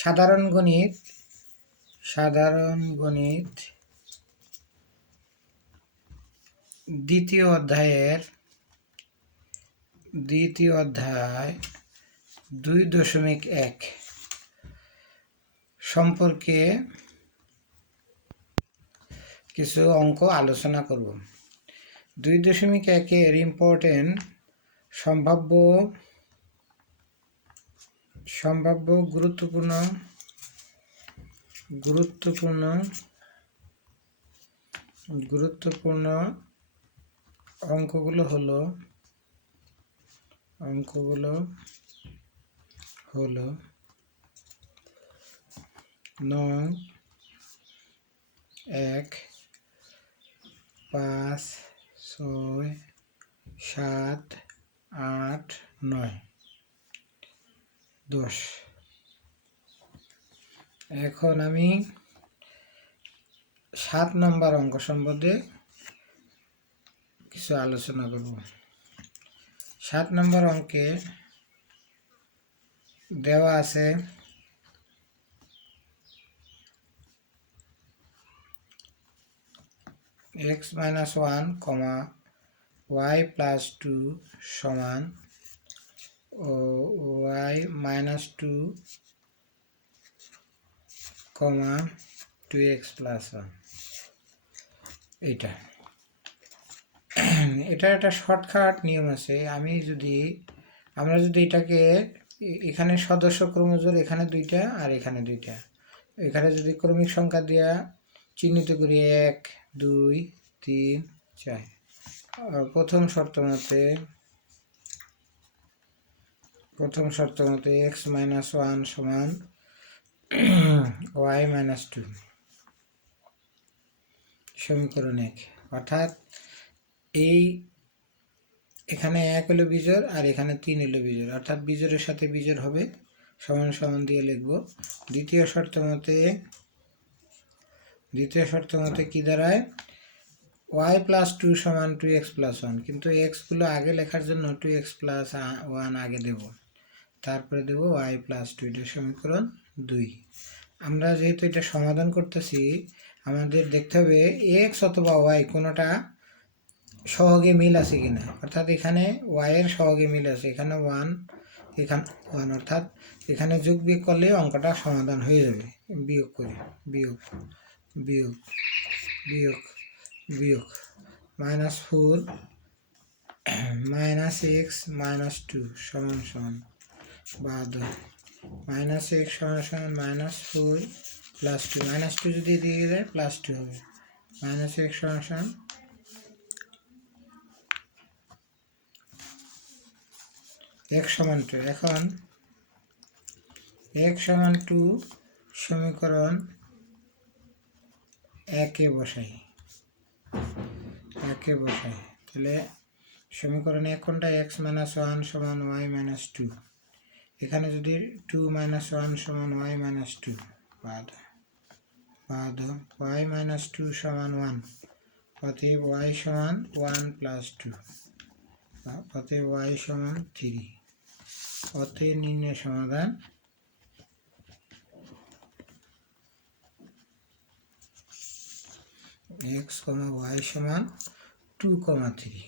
সাধারণ গণিত দ্বিতীয় অধ্যায় 2.1 সম্পর্কে কিছু অঙ্ক আলোচনা করব। 2.1 এর ইম্পর্টেন্ট সম্ভাব্য গুরুত্বপূর্ণ অঙ্কগুলো হলো 9, 1, 5, 6, 7, 8, 9, 10। এখন আমি 7 নম্বর অঙ্ক সম্বন্ধে কিছু আলোচনা করব। 7 নম্বর অঙ্কে দেওয়া আছে x - 1, y + 2 সমান y - 2, 2x + 1। এটা একটা শর্টকাট নিয়ম আছে। আমরা যদি এটাকে এখানে সদস্য ক্রমজোড় এখানে 2টা আর এখানে 2টা, এখানে যদি ক্রমিক সংখ্যা দিয়া চিহ্নিত করি 1, 2, 3, 4। প্রথম শর্ত মতে x - 1 সমান y - 2 সমীকরণ 1। অর্থাৎ এখানে 1 হলো বিজোড় আর এখানে 3 হলো বিজোড়, অর্থাৎ বিজোড়ের সাথে বিজোড় হবে, সমান সমান দিয়ে লিখব। দ্বিতীয় শর্ত মতে কি দাঁড়ায়, y + 2 সমান 2x + 1, কিন্তু x গুলো আগে লেখার জন্য 2x + 1 আগে দেব, তারপরে দেব y + 2। এটা সমীকরণ 2। আমরা যেহেতু এটা সমাধান করতেছি, আমাদের দেখতে হবে x অথবা y কোনোটা সহগে মিল আছে কিনা। অর্থাৎ এখানে y এর সহগে মিল আছে, এখানে 1, এখানে 1, অর্থাৎ এখানে যোগ বিয়োগ করলে অঙ্কটা সমাধান হয়ে যাবে। বিয়োগ করি, বিয়োগ -4 - x - 2 সমান বাদ, -x সমান -4 + 2, -2 যদি দিয়ে যায় +2 হবে, -x সমান x সমান 2। এখন x সমান 2 সমীকরণ 1 বসাই, তাহলে সমীকরণ 1 কোনটা, x - 1 সমান y - 2। এখানে যদি 2 - 1 সমান y - 2 বাদ y - 2 সমান 1, অতএব y সমান 1 + 2, অতএব y সমান 3। অতএব নির্ণয় সমাধান x, y সমান 2, 3।